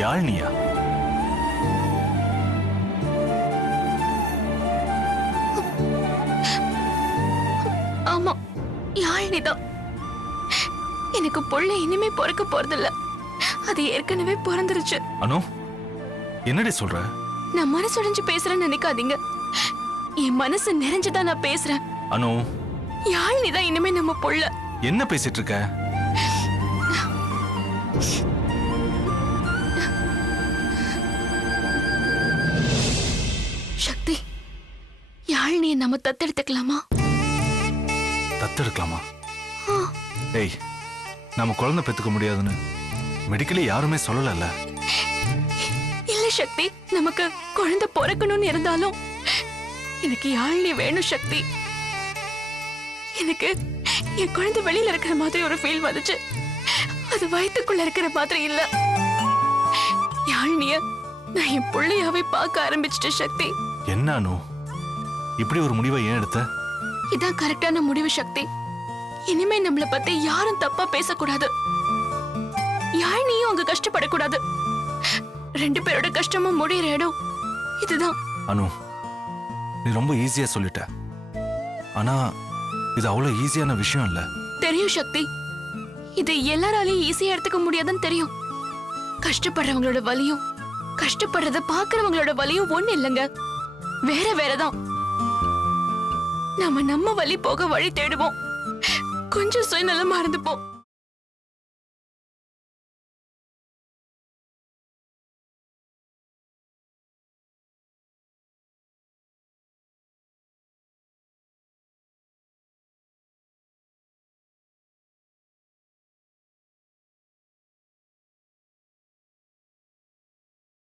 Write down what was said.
யாழ்னியா? ஆமா, யாழ்னிதான். எனக்கு புள்ள இனிமே பிறக்க போறதில்ல. அது ஏற்கனவே பிறந்துருச்சு. அனு, என்னடி சொல்ற? நான் மனசுடைஞ்சு பேசுறேன்னு நினைக்காதீங்க. என் மனசு நிறைஞ்சுதான் நான் பேசுறேன். அனு, யாழ்னிதான் இனிமே நம்ம புள்ள. என்ன பேசிட்டு இருக்க? சக்தி, யாழ்னியை நம்ம தத்தெடுத்துக்கலாமா? தத்தெடுக்கலாமா? ஏய், நம்ம குழந்தை பெத்துக்க முடியாதுன்னு மெடிக்கலி யாருமே சொல்லல. இல்ல சக்தி, நமக்கு குழந்தை பிறக்கணும்னு இருந்தாலும் எனக்கு யாழ்னி வேணும் சக்தி. எனக்கு என் குழந்தை வெளியில இருக்கிற மாதிரி ஒரு ஃபீல் வந்துச்சு. அது வயிற்றுக்குள்ள இருக்கிற மாதிரி இல்ல. யாழ்னிய நான் என் பிள்ளையாவே பார்க்க ஆரம்பிச்சிட்டேன் சக்தி. என்ன அனு, இப்படி ஒரு முடிவை ஏன் எடுத்த? இதான் கரெக்டான முடிவு சக்தி. இனிமே நம்மள பத்தி யாரும் தப்பா பேசக்கூடாது. யாழ்னியும் அங்க கஷ்டப்படக்கூடாது. 2 பேரோட கஷ்டமும் முடிகிற இடம் இதுதான். அனு, நீ ரொம்ப ஈஸியா சொல்லிட்ட. ஆனா இது அவ்வளவு ஈஸியான விஷயம் இல்ல. தெரியும் சக்தி, இது எல்லாராலையும் ஈஸியா எடுத்துக்க முடியாதுன்னு தெரியும். கஷ்டப்படுறவங்களோட வலியும் கஷ்டப்படுறத பாக்குறவங்களோட வலியும் ஒண்ணு இல்லைங்க, வேற வேறதான். நம்ம வலி போக வழி தேடுவோம், கொஞ்சம் சுயநலமா இருந்துப்போம்.